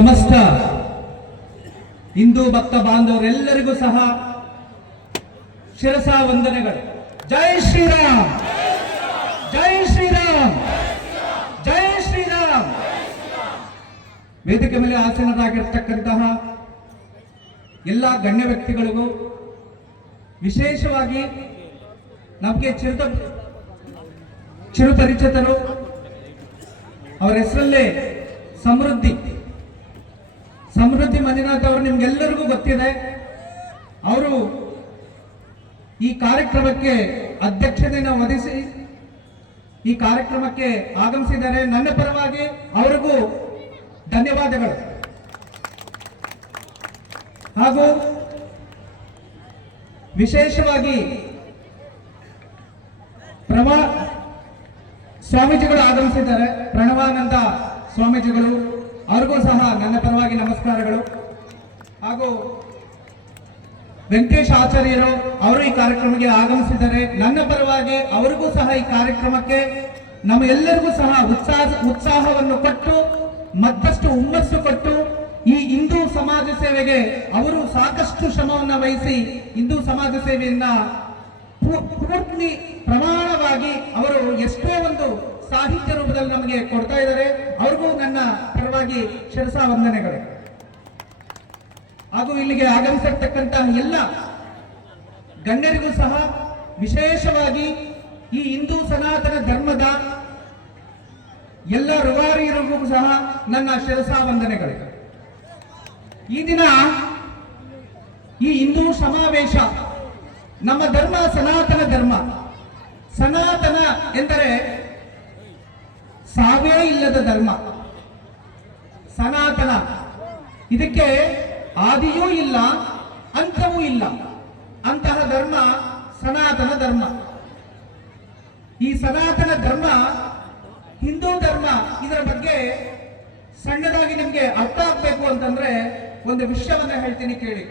ಸಮಸ್ತ ಹಿಂದೂ ಭಕ್ತ ಬಾಂಧವರೆಲ್ಲರಿಗೂ ಸಹ ಶಿರಸಾ ವಂದನೆಗಳು. ಜೈ ಶ್ರೀರಾಮ್, ಜೈ ಶ್ರೀರಾಮ್, ಜೈ ಶ್ರೀರಾಮ್. ವೇದಿಕೆ ಮೇಲೆ ಆಸೀನರಾಗಿರ್ತಕ್ಕಂತಹ ಎಲ್ಲ ಗಣ್ಯ ವ್ಯಕ್ತಿಗಳಿಗೂ, ವಿಶೇಷವಾಗಿ ನಮಗೆ ಚಿರಪರಿಚಿತರು, ಅವರ ಹೆಸರಲ್ಲೇ ಸಮೃದ್ಧಿ ಮಂಜುನಾಥ್ ಅವರು ನಿಮ್ಗೆಲ್ಲರಿಗೂ ಗೊತ್ತಿದೆ. ಅವರು ಈ ಕಾರ್ಯಕ್ರಮಕ್ಕೆ ಅಧ್ಯಕ್ಷತೆಯನ್ನು ವಹಿಸಿ ಈ ಕಾರ್ಯಕ್ರಮಕ್ಕೆ ಆಗಮಿಸಿದ್ದಾರೆ. ನನ್ನ ಪರವಾಗಿ ಅವರಿಗೂ ಧನ್ಯವಾದಗಳು. ಹಾಗೂ ವಿಶೇಷವಾಗಿ ಸ್ವಾಮೀಜಿಗಳು ಆಗಮಿಸಿದ್ದಾರೆ. ಪ್ರಣವಾನಂದ ಸ್ವಾಮೀಜಿಗಳು, ಅವ್ರಿಗೂ ಸಹ ನನ್ನ ಪರವಾಗಿ ನಮಸ್ಕಾರಗಳು. ಹಾಗೂ ವೆಂಕಟೇಶ್ ಆಚಾರ್ಯರು ಅವರು ಈ ಕಾರ್ಯಕ್ರಮಕ್ಕೆ ಆಗಮಿಸಿದ್ದಾರೆ. ನನ್ನ ಪರವಾಗಿ ಅವರಿಗೂ ಸಹ ಈ ಕಾರ್ಯಕ್ರಮಕ್ಕೆ ನಮ್ಮ ಎಲ್ಲರಿಗೂ ಸಹ ಉತ್ಸಾಹವನ್ನು ಕೊಟ್ಟು ಮತ್ತಷ್ಟು ಹುಮ್ಮಸ್ಸು ಕೊಟ್ಟು ಈ ಹಿಂದೂ ಸಮಾಜ ಸೇವೆಗೆ ಅವರು ಸಾಕಷ್ಟು ಶ್ರಮವನ್ನು ವಹಿಸಿ ಹಿಂದೂ ಸಮಾಜ ಸೇವೆಯನ್ನ ಪೂರ್ತಿ ಪ್ರಮಾಣವಾಗಿ ಅವರು ಎಷ್ಟೋ ಒಂದು ಸಾಹಿತ್ಯ ರೂಪದಲ್ಲಿ ನಮಗೆ ಕೊಡ್ತಾ ಇದ್ದಾರೆ. ಅವ್ರಿಗೂ ನನ್ನ ಪರವಾಗಿ ಶಿರಸಾ ವಂದನೆಗಳು. ಹಾಗೂ ಇಲ್ಲಿಗೆ ಆಗಮಿಸಿರ್ತಕ್ಕಂತಹ ಎಲ್ಲ ಗಣ್ಯರಿಗೂ ಸಹ, ವಿಶೇಷವಾಗಿ ಈ ಹಿಂದೂ ಸನಾತನ ಧರ್ಮದ ಎಲ್ಲ ರುವಾರಿಯರಿಗೂ ಸಹ ನನ್ನ ಶಿರಸಾ ವಂದನೆಗಳು. ಈ ದಿನ ಈ ಹಿಂದೂ ಸಮಾವೇಶ, ನಮ್ಮ ಧರ್ಮ ಸನಾತನ ಧರ್ಮ. ಸನಾತನ ಎಂದರೆ ಸಾವೇ ಇಲ್ಲದ ಧರ್ಮ. ಸನಾತನ, ಇದಕ್ಕೆ ಆದಿಯೂ ಇಲ್ಲ, ಅಂತ್ಯವೂ ಇಲ್ಲ. ಅಂತಹ ಧರ್ಮ ಸನಾತನ ಧರ್ಮ. ಈ ಸನಾತನ ಧರ್ಮ, ಹಿಂದೂ ಧರ್ಮ, ಇದರ ಬಗ್ಗೆ ಸಣ್ಣದಾಗಿ ನಿಮಗೆ ಅರ್ಥ ಆಗ್ಬೇಕು ಅಂತಂದ್ರೆ ಒಂದು ವಿಷಯವನ್ನ ಹೇಳ್ತೀನಿ, ಕೇಳಿ.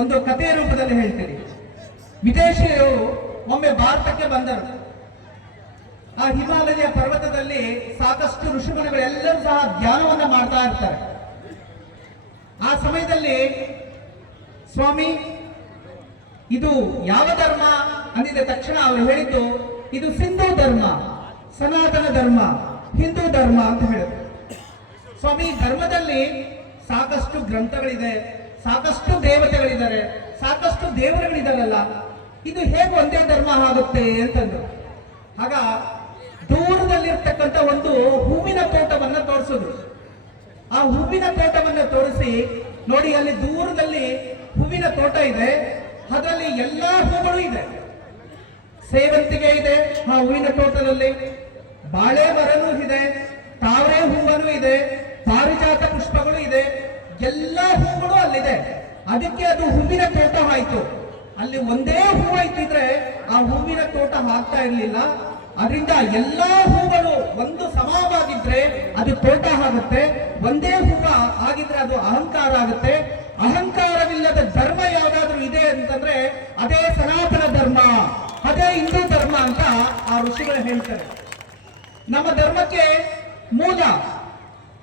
ಒಂದು ಕಥೆಯ ರೂಪದಲ್ಲಿ ಹೇಳ್ತೀನಿ. ವಿದೇಶಿಯರು ಒಮ್ಮೆ ಭಾರತಕ್ಕೆ ಬಂದರು. ಆ ಹಿಮಾಲಯ ಪರ್ವತದಲ್ಲಿ ಸಾಕಷ್ಟು ಋಷಿಮುನಿಗಳೆಲ್ಲರೂ ಸಹ ಧ್ಯಾನವನ್ನ ಮಾಡ್ತಾ ಇರ್ತಾರೆ. ಆ ಸಮಯದಲ್ಲಿ ಸ್ವಾಮಿ, ಇದು ಯಾವ ಧರ್ಮ ಅಂದಿದ ತಕ್ಷಣ ಅವರು ಹೇಳಿದ್ದು, ಇದು ಸಿಂಧೂ ಧರ್ಮ, ಸನಾತನ ಧರ್ಮ, ಹಿಂದೂ ಧರ್ಮ ಅಂತ ಹೇಳಿದ್ರು. ಸ್ವಾಮಿ, ಧರ್ಮದಲ್ಲಿ ಸಾಕಷ್ಟು ಗ್ರಂಥಗಳಿದೆ, ಸಾಕಷ್ಟು ದೇವತೆಗಳಿದ್ದಾರೆ, ಸಾಕಷ್ಟು ದೇವರುಗಳಿದಾರಲ್ಲ, ಇದು ಹೇಗೆ ಒಂದೇ ಧರ್ಮ ಆಗುತ್ತೆ ಅಂತಂದ್ರು. ಆಗ ದೂರದಲ್ಲಿರ್ತಕ್ಕಂಥ ಒಂದು ಹೂವಿನ ತೋಟವನ್ನ ತೋರಿಸಿದ್ರು. ಆ ಹೂವಿನ ತೋಟವನ್ನ ತೋರಿಸಿ, ನೋಡಿ ಅಲ್ಲಿ ದೂರದಲ್ಲಿ ಹೂವಿನ ತೋಟ ಇದೆ, ಅದರಲ್ಲಿ ಎಲ್ಲಾ ಹೂಗಳು ಇದೆ. ಸೇವಂತಿಗೆ ಇದೆ ಆ ಹೂವಿನ ತೋಟದಲ್ಲಿ, ಬಾಳೆ ಮರನೂ ಇದೆ, ತಾವರೆ ಹೂವನೂ ಇದೆ, ಪಾರಿಜಾತ ಪುಷ್ಪಗಳು ಇದೆ, ಎಲ್ಲಾ ಹೂಗಳು ಅಲ್ಲಿದೆ. ಅದಕ್ಕೆ ಅದು ಹೂವಿನ ತೋಟ ಆಯ್ತು. ಅಲ್ಲಿ ಒಂದೇ ಹೂವು ಇದ್ದಿದ್ರೆ ಆ ಹೂವಿನ ತೋಟ ಆಗ್ತಾ ಇರ್ಲಿಲ್ಲ. ಅದರಿಂದ ಎಲ್ಲಾ ಹೂಗಳು ಒಂದು ಸಮವಾಗಿದ್ರೆ ಅದು ತೋಟ ಆಗುತ್ತೆ. ಒಂದೇ ಹೂವ ಆಗಿದ್ರೆ ಅದು ಅಹಂಕಾರ ಆಗುತ್ತೆ. ಅಹಂಕಾರವಿಲ್ಲದ ಧರ್ಮ ಯಾವ್ದಾದ್ರು ಇದೆ ಅಂತಂದ್ರೆ ಅದೇ ಸನಾತನ ಧರ್ಮ, ಅದೇ ಹಿಂದೂ ಧರ್ಮ ಅಂತ ಆ ಋಷಿಗಳು ಹೇಳ್ತಾರೆ. ನಮ್ಮ ಧರ್ಮಕ್ಕೆ ಮೂಲ,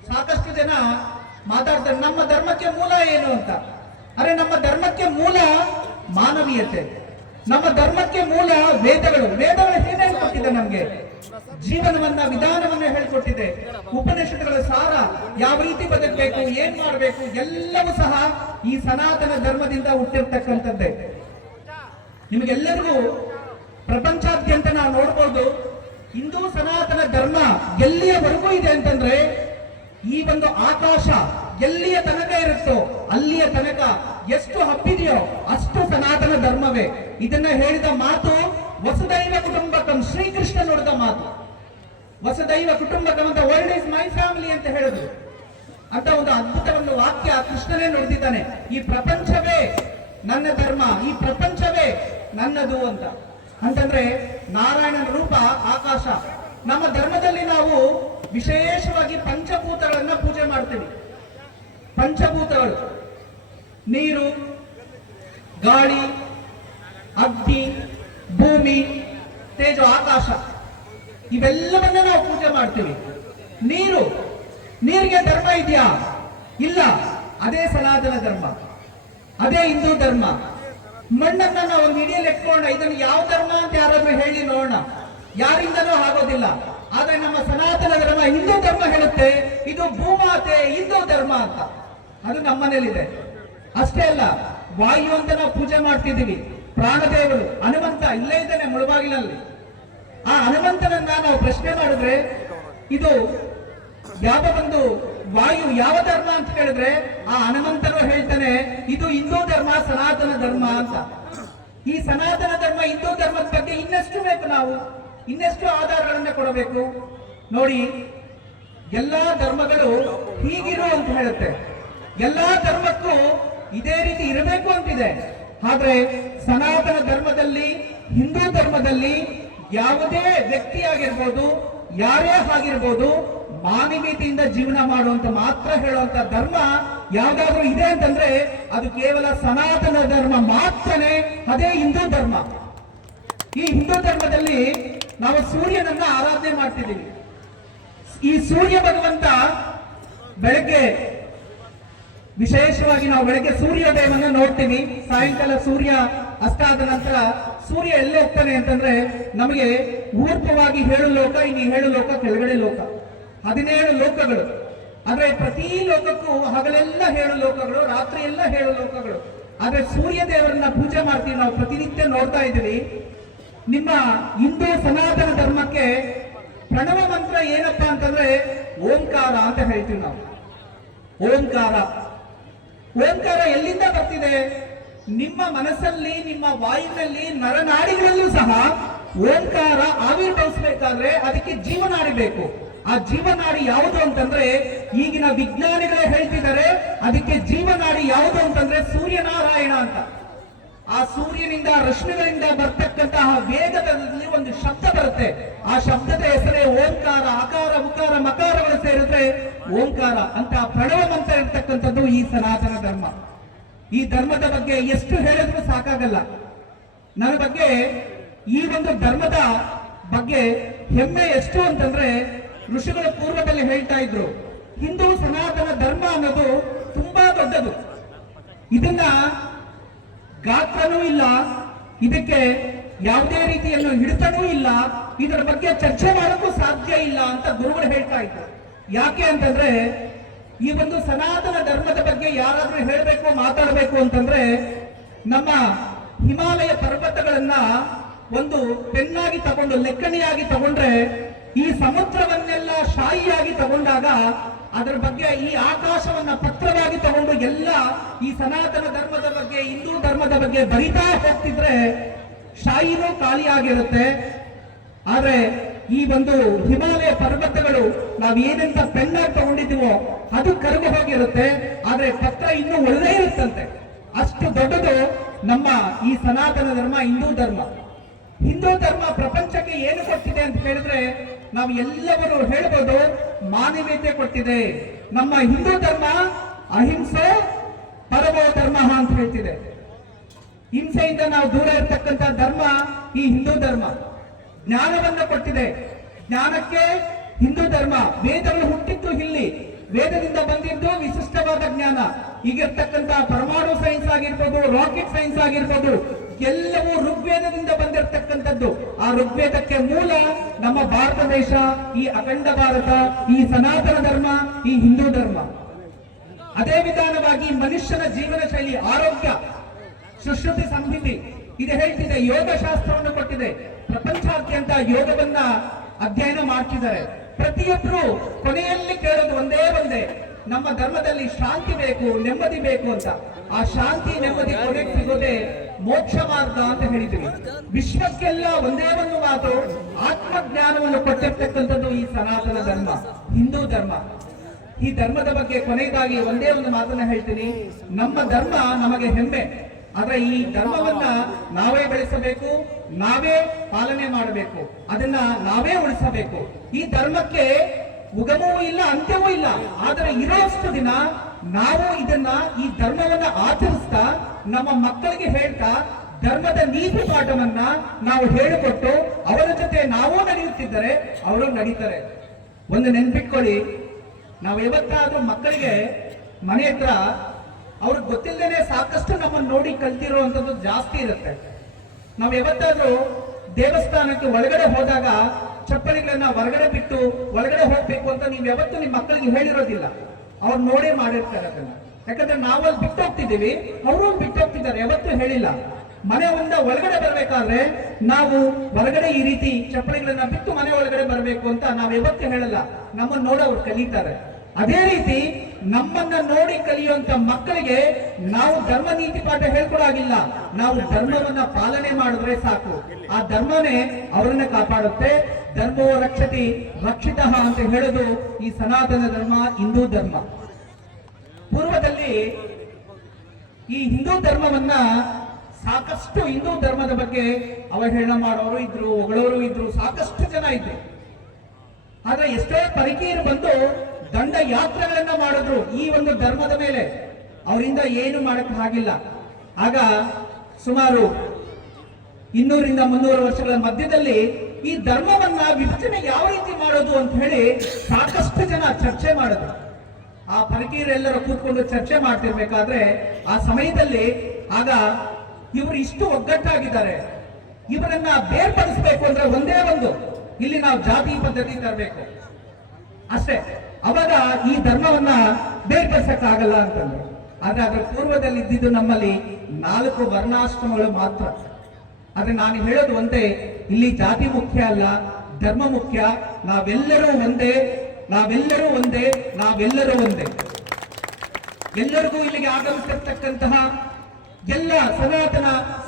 ಸಾಕಷ್ಟು ಜನ ಮಾತಾಡ್ತಾರೆ, ನಮ್ಮ ಧರ್ಮಕ್ಕೆ ಮೂಲ ಏನು ಅಂತ. ಅರೆ, ನಮ್ಮ ಧರ್ಮಕ್ಕೆ ಮೂಲ ಮಾನವೀಯತೆ. ನಮ್ಮ ಧರ್ಮಕ್ಕೆ ಮೂಲ ವೇದಗಳು. ವೇದಗಳು ಏನ್ ಹೇಳ್ಕೊಟ್ಟಿದೆ ನಮ್ಗೆ? ಜೀವನವನ್ನ, ವಿಧಾನವನ್ನ ಹೇಳ್ಕೊಟ್ಟಿದೆ. ಉಪನಿಷತ್ತುಗಳ ಸಾರ, ಯಾವ ರೀತಿ ಬದುಕಬೇಕು, ಏನ್ ಮಾಡಬೇಕು, ಎಲ್ಲವೂ ಸಹ ಈ ಸನಾತನ ಧರ್ಮದಿಂದ ಹುಟ್ಟಿರ್ತಕ್ಕಂಥದ್ದೇ. ನಿಮಗೆಲ್ಲರಿಗೂ ಪ್ರಪಂಚಾದ್ಯಂತ ನಾವು ನೋಡ್ಬೋದು, ಹಿಂದೂ ಸನಾತನ ಧರ್ಮ ಎಲ್ಲಿಯವರೆಗೂ ಇದೆ ಅಂತಂದ್ರೆ, ಈ ಒಂದು ಆಕಾಶ ಎಲ್ಲಿಯ ತನಕ ಇರುತ್ತೋ ಅಲ್ಲಿಯ ತನಕ ಎಷ್ಟು ಹಬ್ಬಿದೆಯೋ ಅಷ್ಟು ಸನಾತನ ಧರ್ಮವೇ. ಇದನ್ನ ಹೇಳಿದ ಮಾತು ವಸುದೈವ ಕುಟುಂಬಕಂ, ಶ್ರೀಕೃಷ್ಣ ನುಡಿದ ಮಾತು. ವಸುದೈವ ಕುಟುಂಬಕಂ ಅಂತ, ವರ್ಲ್ಡ್ ಇಸ್ ಮೈ ಫ್ಯಾಮಿಲಿ ಅಂತ ಹೇಳಿದ್ರು. ಅಂತ ಒಂದು ಅದ್ಭುತವನ್ನು ವಾಕ್ಯ ಕೃಷ್ಣನೇ ನುಡಿದಿದ್ದಾನೆ. ಈ ಪ್ರಪಂಚವೇ ನನ್ನ ಧರ್ಮ, ಈ ಪ್ರಪಂಚವೇ ನನ್ನದು ಅಂತ. ಅಂತಂದ್ರೆ ನಾರಾಯಣನ ರೂಪ ಆಕಾಶ. ನಮ್ಮ ಧರ್ಮದಲ್ಲಿ ನಾವು ವಿಶೇಷವಾಗಿ ಪಂಚಭೂತಗಳನ್ನ ಪೂಜೆ ಮಾಡ್ತೀವಿ. ಪಂಚಭೂತಗಳು: ನೀರು, ಗಾಳಿ, ಅಗ್ನಿ, ಭೂಮಿ, ತೇಜು, ಆಕಾಶ. ಇವೆಲ್ಲವನ್ನ ನಾವು ಪೂಜೆ ಮಾಡ್ತೀವಿ. ನೀರು, ನೀರಿಗೆ ಧರ್ಮ ಇದೆಯಾ? ಇಲ್ಲ. ಅದೇ ಸನಾತನ ಧರ್ಮ, ಅದೇ ಹಿಂದೂ ಧರ್ಮ. ಮಣ್ಣನ್ನ ನಾವು ಒಂದು ಹಿಡಿಯಲ್ಲಿ ಇಟ್ಕೊಂಡ ಇದನ್ನು ಯಾವ ಧರ್ಮ ಅಂತ ಯಾರಾದ್ರೂ ಹೇಳಿ ನೋಡೋಣ, ಯಾರಿಂದನೂ ಆಗೋದಿಲ್ಲ. ಆದ್ರೆ ನಮ್ಮ ಸನಾತನ ಧರ್ಮ ಹಿಂದೂ ಧರ್ಮ ಹೇಳುತ್ತೆ ಇದು ಭೂಮಾತೆ ಹಿಂದೂ ಧರ್ಮ ಅಂತ. ಅದು ನಮ್ಮನೇಲಿದೆ. ಅಷ್ಟೇ ಅಲ್ಲ, ವಾಯು ಅಂತ ನಾವು ಪೂಜೆ ಮಾಡ್ತಿದ್ದೀವಿ. ಪ್ರಾಣದೇವರು ಹನುಮಂತ ಇಲ್ಲೇ ಇದ್ದಾನೆ ಮುಳುಬಾಗಿಲಲ್ಲಿ. ಆ ಹನುಮಂತನನ್ನ ನಾವು ಪ್ರಶ್ನೆ ಮಾಡಿದ್ರೆ ಇದು ಯಾವ ಒಂದು ವಾಯು ಯಾವ ಧರ್ಮ ಅಂತ ಕೇಳಿದ್ರೆ ಆ ಹನುಮಂತನು ಹೇಳ್ತಾನೆ ಇದು ಹಿಂದೂ ಧರ್ಮ, ಸನಾತನ ಧರ್ಮ ಅಂತ. ಈ ಸನಾತನ ಧರ್ಮ ಹಿಂದೂ ಧರ್ಮದ ಬಗ್ಗೆ ಇನ್ನೆಷ್ಟು ಬೇಕು, ನಾವು ಇನ್ನೆಷ್ಟು ಆಧಾರಗಳನ್ನ ಕೊಡಬೇಕು ನೋಡಿ. ಎಲ್ಲಾ ಧರ್ಮಗಳು ಹೀಗಿರು ಅಂತ ಹೇಳುತ್ತೆ, ಎಲ್ಲಾ ಧರ್ಮಕ್ಕೂ ಇದೇ ರೀತಿ ಇರಬೇಕು ಅಂತಿದೆ. ಆದ್ರೆ ಸನಾತನ ಧರ್ಮದಲ್ಲಿ, ಹಿಂದೂ ಧರ್ಮದಲ್ಲಿ ಯಾವುದೇ ವ್ಯಕ್ತಿ ಆಗಿರ್ಬೋದು, ಯಾರೇ ಆಗಿರ್ಬೋದು, ಮಾನವೀಯತೆಯಿಂದ ಜೀವನ ಮಾಡುವಂತ ಮಾತ್ರ ಹೇಳುವಂತ ಧರ್ಮ ಯಾವ್ದಾದ್ರೂ ಇದೆ ಅಂತಂದ್ರೆ ಅದು ಕೇವಲ ಸನಾತನ ಧರ್ಮ ಮಾತ್ರನೇ, ಅದೇ ಹಿಂದೂ ಧರ್ಮ. ಈ ಹಿಂದೂ ಧರ್ಮದಲ್ಲಿ ನಾವು ಸೂರ್ಯನನ್ನ ಆರಾಧನೆ ಮಾಡ್ತಿದ್ದೀವಿ. ಈ ಸೂರ್ಯ ಭಗವಂತ ಬೆಳಗ್ಗೆ ವಿಶೇಷವಾಗಿ ನಾವು ಬೆಳಗ್ಗೆ ಸೂರ್ಯೋದಯವನ್ನು ನೋಡ್ತೀವಿ. ಸಾಯಂಕಾಲ ಸೂರ್ಯ ಅಸ್ತ ಆದ ನಂತರ ಸೂರ್ಯ ಎಲ್ಲಿ ಹೋಗ್ತಾನೆ ಅಂತಂದ್ರೆ ನಮಗೆ ಊರ್ಪವಾಗಿ 7 ಲೋಕ, ಇನ್ನು 7 ಲೋಕ ಕೆಳಗಡೆ ಲೋಕ, 17 ಲೋಕಗಳು. ಆದ್ರೆ ಪ್ರತಿ ಲೋಕಕ್ಕೂ ಹಗಲೆಲ್ಲ 7 ಲೋಕಗಳು, ರಾತ್ರಿ ಎಲ್ಲ 7 ಲೋಕಗಳು. ಆದ್ರೆ ಸೂರ್ಯ ದೇವರನ್ನ ಪೂಜೆ ಮಾಡ್ತೀವಿ ನಾವು, ಪ್ರತಿನಿತ್ಯ ನೋಡ್ತಾ ಇದ್ದೀವಿ. ನಿಮ್ಮ ಹಿಂದೂ ಸನಾತನ ಧರ್ಮಕ್ಕೆ ಪ್ರಣವ ಮಂತ್ರ ಏನಪ್ಪಾ ಅಂತಂದ್ರೆ ಓಂಕಾರ ಅಂತ ಹೇಳ್ತೀವಿ ನಾವು. ಓಂಕಾರ, ಓಂಕಾರ ಎಲ್ಲಿಂದ ಬರ್ತಿದೆ? ನಿಮ್ಮ ಮನಸ್ಸಲ್ಲಿ, ನಿಮ್ಮ ವಾಯುವಿನಲ್ಲಿ, ನರನಾಡಿಗಳಲ್ಲೂ ಸಹ ಓಂಕಾರ ಆವಿರ್ಭವಿಸಬೇಕಾದ್ರೆ ಅದಕ್ಕೆ ಜೀವನಾಡಿ ಬೇಕು. ಆ ಜೀವನಾಡಿ ಯಾವುದು ಅಂತಂದ್ರೆ ಈಗಿನ ವಿಜ್ಞಾನಿಗಳೇ ಹೇಳ್ತಿದ್ದಾರೆ, ಅದಕ್ಕೆ ಜೀವನಾಡಿ ಯಾವುದು ಅಂತಂದ್ರೆ ಸೂರ್ಯನಾರಾಯಣ ಅಂತ. ಆ ಸೂರ್ಯನಿಂದ, ರಶ್ಮಿಗಳಿಂದ ಬರ್ತಕ್ಕಂತಹ ವೇಗದಲ್ಲಿ ಒಂದು ಶಬ್ದ ಬರುತ್ತೆ. ಆ ಶಬ್ದದ ಹೆಸರೇ ಓಂಕಾರ. ಆಕಾರ, ಉಕಾರ, ಮಕಾರಗಳು ಸೇರಿದ್ರೆ ಓಂಕಾರ ಅಂತ ಪ್ರಣವ ಮಂತ್ರ ಇರ್ತಕ್ಕಂಥದ್ದು ಈ ಸನಾತನ ಧರ್ಮ. ಈ ಧರ್ಮದ ಬಗ್ಗೆ ಎಷ್ಟು ಹೇಳಿದ್ರೂ ಸಾಕಾಗಲ್ಲ. ನನ್ನ ಬಗ್ಗೆ, ಈ ಒಂದು ಧರ್ಮದ ಬಗ್ಗೆ ಹೆಮ್ಮೆ ಎಷ್ಟು ಅಂತಂದ್ರೆ ಋಷಿಗಳ ಪೂರ್ವದಲ್ಲಿ ಹೇಳ್ತಾ ಇದ್ರು, ಹಿಂದೂ ಸನಾತನ ಧರ್ಮ ಅನ್ನೋದು ತುಂಬಾ ದೊಡ್ಡದು. ಇದನ್ನ ಗಾತ್ರನೂ ಇಲ್ಲ, ಇದಕ್ಕೆ ಯಾವುದೇ ರೀತಿಯನ್ನು ಹಿಡಿತನೂ ಇಲ್ಲ, ಇದರ ಬಗ್ಗೆ ಚರ್ಚೆ ಮಾಡೋಕ್ಕೂ ಸಾಧ್ಯ ಇಲ್ಲ ಅಂತ ಗುರುಗಳು ಹೇಳ್ತಾ ಇದ್ರು. ಯಾಕೆ ಅಂತಂದ್ರೆ ಈ ಒಂದು ಸನಾತನ ಧರ್ಮದ ಬಗ್ಗೆ ಯಾರಾದ್ರೂ ಹೇಳಬೇಕು, ಮಾತಾಡಬೇಕು ಅಂತಂದ್ರೆ ನಮ್ಮ ಹಿಮಾಲಯ ಪರ್ವತಗಳನ್ನ ಒಂದು ಪೆನ್ನಾಗಿ ತಗೊಂಡು, ಲೆಕ್ಕಣಿಯಾಗಿ ತಗೊಂಡ್ರೆ, ಈ ಸಮುದ್ರವನ್ನೆಲ್ಲ ಶಾಯಿಯಾಗಿ ತಗೊಂಡಾಗ ಅದರ ಬಗ್ಗೆ, ಈ ಆಕಾಶವನ್ನ ಪತ್ರವಾಗಿ ತಗೊಂಡು ಎಲ್ಲ ಈ ಸನಾತನ ಧರ್ಮದ ಬಗ್ಗೆ, ಹಿಂದೂ ಧರ್ಮದ ಬಗ್ಗೆ ಬರಿತಾ ಹೋಗ್ತಿದ್ರೆ ಶಾಯಿನೂ ಖಾಲಿಯಾಗಿರುತ್ತೆ. ಆದ್ರೆ ಈ ಒಂದು ಹಿಮಾಲಯ ಪರ್ವತಗಳು ನಾವು ಏನಂತ ಪೆನ್ನಾಗಿ ತಗೊಂಡಿದ್ದೀವೋ ಅದು ಕರಗಿ ಹೋಗಿರುತ್ತೆ. ಆದ್ರೆ ಪತ್ರ ಇನ್ನೂ ಒಳ್ಳೆ ಇರುತ್ತಂತೆ. ಅಷ್ಟು ದೊಡ್ಡದು ನಮ್ಮ ಈ ಸನಾತನ ಧರ್ಮ, ಹಿಂದೂ ಧರ್ಮ. ಹಿಂದೂ ಧರ್ಮ ಪ್ರಪಂಚಕ್ಕೆ ಏನು ಕೊಟ್ಟಿದೆ ಅಂತ ಹೇಳಿದ್ರೆ ನಾವು ಎಲ್ಲವರು ಹೇಳ್ಬೋದು, ಮಾನವೀಯತೆ ಕೊಟ್ಟಿದೆ. ನಮ್ಮ ಹಿಂದೂ ಧರ್ಮ ಅಹಿಂಸೆ ಪರಮೋ ಧರ್ಮ ಅಂತ ಹೇಳ್ತಿದೆ. ಹಿಂಸೆಯಿಂದ ನಾವು ದೂರ ಇರತಕ್ಕಂತ ಧರ್ಮ ಈ ಹಿಂದೂ ಧರ್ಮ. ಜ್ಞಾನವನ್ನ ಕೊಟ್ಟಿದೆ. ಜ್ಞಾನಕ್ಕೆ ಹಿಂದೂ ಧರ್ಮ. ವೇದಗಳು ಹುಟ್ಟಿದ್ದು ಇಲ್ಲಿ, ವೇದದಿಂದ ಬಂದಿದ್ದು ವಿಶಿಷ್ಟವಾದ ಜ್ಞಾನ. ಈಗಿರ್ತಕ್ಕಂಥ ಪರಮಾಣು ಸೈನ್ಸ್ ಆಗಿರ್ಬೋದು, ರಾಕೆಟ್ ಸೈನ್ಸ್ ಆಗಿರ್ಬೋದು, ಎಲ್ಲವೂ ಋಗ್ವೇದದಿಂದ ಬಂದಿರತಕ್ಕಂಥದ್ದು. ಆ ಋಗ್ವೇದಕ್ಕೆ ಮೂಲ ನಮ್ಮ ಭಾರತ ದೇಶ, ಈ ಅಖಂಡ ಭಾರತ, ಈ ಸನಾತನ ಧರ್ಮ, ಈ ಹಿಂದೂ ಧರ್ಮ. ಅದೇ ವಿಧಾನವಾಗಿ ಮನುಷ್ಯನ ಜೀವನ ಶೈಲಿ, ಆರೋಗ್ಯ, ಸುಶ್ರುತಿ ಸಂಹಿತಿ ಇದು ಹೇಳ್ತಿದೆ. ಯೋಗ ಶಾಸ್ತ್ರವನ್ನು ಕೊಟ್ಟಿದೆ. ಪ್ರಪಂಚಾದ್ಯಂತ ಯೋಗವನ್ನ ಅಧ್ಯಯನ ಮಾಡ್ತಿದ್ದಾರೆ. ಪ್ರತಿಯೊಬ್ಬರು ಕೊನೆಯಲ್ಲಿ ಕೇಳೋದು ಒಂದೇ, ನಮ್ಮ ಧರ್ಮದಲ್ಲಿ ಶಾಂತಿ ಬೇಕು, ನೆಮ್ಮದಿ ಬೇಕು ಅಂತ. ಆ ಶಾಂತಿ, ನೆಮ್ಮದಿ ಕೊನೆಗೆ ಸಿಗೋದೇ ಮೋಕ್ಷ ಮಾರ್ಗ ಅಂತ ಹೇಳಿದ್ವಿ. ವಿಶ್ವಕ್ಕೆಲ್ಲ ಒಂದೇ ಒಂದು ಮಾತು, ಆತ್ಮಜ್ಞಾನವನ್ನು ಕೊಟ್ಟಿರ್ತಕ್ಕಂಥದ್ದು ಈ ಸನಾತನ ಧರ್ಮ, ಹಿಂದೂ ಧರ್ಮ. ಈ ಧರ್ಮದ ಬಗ್ಗೆ ಕೊನೆಯದಾಗಿ ಒಂದೇ ಒಂದು ಮಾತನ್ನ ಹೇಳ್ತೀನಿ. ನಮ್ಮ ಧರ್ಮ ನಮಗೆ ಹೆಮ್ಮೆ. ಆದ್ರೆ ಈ ಧರ್ಮವನ್ನ ನಾವೇ ಬೆಳೆಸಬೇಕು, ನಾವೇ ಪಾಲನೆ ಮಾಡಬೇಕು, ಅದನ್ನ ನಾವೇ ಉಳಿಸಬೇಕು. ಈ ಧರ್ಮಕ್ಕೆ ಉಗಮವೂ ಇಲ್ಲ, ಅಂತ್ಯವೂ ಇಲ್ಲ. ಆದರೆ ಇರೋಷ್ಟು ದಿನ ನಾವು ಇದನ್ನ, ಈ ಧರ್ಮವನ್ನ ಆಚರಿಸ್ತಾ ನಮ್ಮ ಮಕ್ಕಳಿಗೆ ಹೇಳ್ತಾ ಧರ್ಮದ ನೀತಿ ಪಾಠವನ್ನ ನಾವು ಹೇಳಿಕೊಟ್ಟು ಅವರ ಜೊತೆ ನಾವು ನಡೆಯುತ್ತಿದ್ದರೆ ಅವರು ನಡೀತಾರೆ. ಒಂದು ನೆನ್ಪಿಟ್ಕೊಳ್ಳಿ, ನಾವು ಯಾವತ್ತಾದ್ರೂ ಮಕ್ಕಳಿಗೆ ಮನೆ ಹತ್ರ ಅವ್ರಿಗೆ ಗೊತ್ತಿಲ್ಲದೇನೆ ಸಾಕಷ್ಟು ನಮ್ಮನ್ನು ನೋಡಿ ಕಲ್ತಿರುವಂಥದ್ದು ಜಾಸ್ತಿ ಇರುತ್ತೆ. ನಾವು ಯಾವತ್ತಾದ್ರೂ ದೇವಸ್ಥಾನಕ್ಕೆ ಒಳಗಡೆ ಹೋದಾಗ ಚಪ್ಪಲಿಗಳನ್ನ ಹೊರಗಡೆ ಬಿಟ್ಟು ಒಳಗಡೆ ಹೋಗ್ಬೇಕು ಅಂತ ನೀವು ಯಾವತ್ತೂ ನಿಮ್ಮ ಮಕ್ಕಳಿಗೆ ಹೇಳಿರೋದಿಲ್ಲ. ಅವ್ರು ನೋಡೇ ಮಾಡಿರ್ತಾರೆ ಅದನ್ನ. ಯಾಕಂದ್ರೆ ನಾವಲ್ಲಿ ಬಿಟ್ಟು ಹೋಗ್ತಿದ್ದೀವಿ, ಅವರು ಬಿಟ್ಟು ಹೋಗ್ತಿದ್ದಾರೆ, ಯಾವತ್ತೂ ಹೇಳಿಲ್ಲ. ಮನೆ ಒಂದ ಒಳಗಡೆ ಬರ್ಬೇಕಾದ್ರೆ ನಾವು ಹೊರಗಡೆ ಈ ರೀತಿ ಚಪ್ಪಲಿಗಳನ್ನ ಬಿಟ್ಟು ಮನೆ ಒಳಗಡೆ ಬರಬೇಕು ಅಂತ ನಾವು ಯಾವತ್ತೂ ಹೇಳಲ್ಲ. ನಮ್ಮನ್ನ ನೋಡಿ ಅವ್ರು ಕಲಿತಾರೆ. ಅದೇ ರೀತಿ ನಮ್ಮನ್ನ ನೋಡಿ ಕಲಿಯುವಂತ ಮಕ್ಕಳಿಗೆ ನಾವು ಧರ್ಮ ನೀತಿ ಪಾಠ ಹೇಳ್ಕೊಡಾಗಿಲ್ಲ. ನಾವು ಧರ್ಮವನ್ನ ಪಾಲನೆ ಮಾಡಿದ್ರೆ ಸಾಕು. ಆ ಧರ್ಮನೇ ಅವರನ್ನ ಕಾಪಾಡುತ್ತೆ. ಧರ್ಮೋ ರಕ್ಷತಿ ರಕ್ಷಿತಃ ಅಂತ ಹೇಳೋದು ಈ ಸನಾತನ ಧರ್ಮ, ಹಿಂದೂ ಧರ್ಮ. ಪೂರ್ವದಲ್ಲಿ ಈ ಹಿಂದೂ ಧರ್ಮವನ್ನ ಸಾಕಷ್ಟು ಹಿಂದೂ ಧರ್ಮದ ಬಗ್ಗೆ ಅವಹೇಳನ ಮಾಡೋರು ಇದ್ರು, ಹೊಗಳೋರು ಇದ್ರು, ಸಾಕಷ್ಟು ಜನ ಇದ್ರು. ಆದ್ರೆ ಎಷ್ಟೋ ಪರಿಕೀಯರು ಬಂದು ದಂಡ ಯಾತ್ರೆಗಳನ್ನ ಮಾಡಿದ್ರು ಈ ಒಂದು ಧರ್ಮದ ಮೇಲೆ. ಅವರಿಂದ ಏನು ಮಾಡಕ್ ಆಗಿಲ್ಲ. ಆಗ ಸುಮಾರು 200ರಿಂದ 300 ವರ್ಷಗಳ ಮಧ್ಯದಲ್ಲಿ ಈ ಧರ್ಮವನ್ನ ವಿಭಜನೆ ಯಾವ ರೀತಿ ಮಾಡೋದು ಅಂತ ಹೇಳಿ ಸಾಕಷ್ಟು ಜನ ಚರ್ಚೆ ಮಾಡಿದ್ರು. ಆ ಪರಿಕೀಯರೆಲ್ಲರೂ ಕೂತ್ಕೊಂಡು ಚರ್ಚೆ ಮಾಡ್ತಿರ್ಬೇಕಾದ್ರೆ ಆ ಸಮಯದಲ್ಲಿ ಆಗ ಇವರು ಇಷ್ಟು ಒಗ್ಗಟ್ಟಾಗಿದ್ದಾರೆ, ಇವರನ್ನ ಬೇರ್ಪಡಿಸಬೇಕು ಅಂದ್ರೆ ಒಂದೇ ಒಂದು, ಇಲ್ಲಿ ನಾವು ಜಾತಿ ಪದ್ಧತಿ ತರಬೇಕು ಅಷ್ಟೇ. ಅವಾಗ ಈ ಧರ್ಮವನ್ನ ಬೇರ್ಪಡಿಸಕ್ಕಾಗಲ್ಲ ಅಂತಂದ್ರು. ಆದ್ರೆ ಅದರ ಪೂರ್ವದಲ್ಲಿ ಇದ್ದಿದ್ದು ನಮ್ಮಲ್ಲಿ 4 ವರ್ಣಾಶ್ರಮಗಳು ಮಾತ್ರ. ಆದ್ರೆ ನಾನು ಹೇಳೋದು ಒಂದೇ, ಇಲ್ಲಿ ಜಾತಿ ಮುಖ್ಯ ಅಲ್ಲ, ಧರ್ಮ ಮುಖ್ಯ. ನಾವೆಲ್ಲರೂ ಒಂದೇ, ನಾವೆಲ್ಲರೂ ಒಂದೇ, ನಾವೆಲ್ಲರೂ ಒಂದೇ. ಎಲ್ಲರಿಗೂ ಇಲ್ಲಿಗೆ ಆಗಮಿಸಿರ್ತಕ್ಕಂತಹ ಎಲ್ಲ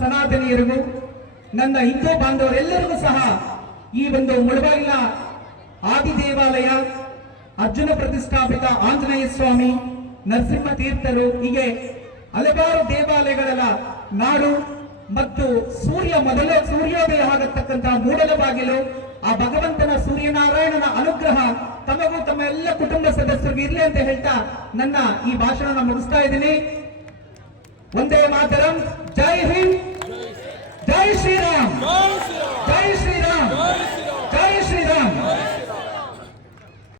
ಸನಾತನಿಯರಿಗೂ, ನನ್ನ ಹಿಂದೂ ಬಾಂಧವರೆಲ್ಲರಿಗೂ ಸಹ ಈ ಒಂದು ಮುಳಬಾಗಿಲ ಆದಿ ದೇವಾಲಯ, ಅರ್ಜುನ ಪ್ರತಿಷ್ಠಾಪಿತ ಆಂಜನೇಯ ಸ್ವಾಮಿ, ನರಸಿಂಹ ತೀರ್ಥರು, ಹೀಗೆ ಹಲವಾರು ದೇವಾಲಯಗಳ ನಾಡು ಮತ್ತು ಸೂರ್ಯೋದಯ ಆಗತಕ್ಕಂತಹ ಮೂಡಲ ಬಾಗಿಲು, ಆ ಭಗವಂತನ ಸೂರ್ಯನಾರಾಯಣನ ಅನುಗ್ರಹ ತಮಗೂ ತಮ್ಮ ಎಲ್ಲ ಕುಟುಂಬ ಸದಸ್ಯರಿಗೂ ಇರಲಿ ಅಂತ ಹೇಳ್ತಾ ನನ್ನ ಈ ಭಾಷಣ ಮುಗಿಸ್ತಾ ಇದ್ದೀನಿ. ವಂದೇ ಮಾತರಂ. ಜೈ ಹಿಂದ್, ಜೈ ಶ್ರೀರಾಮ್.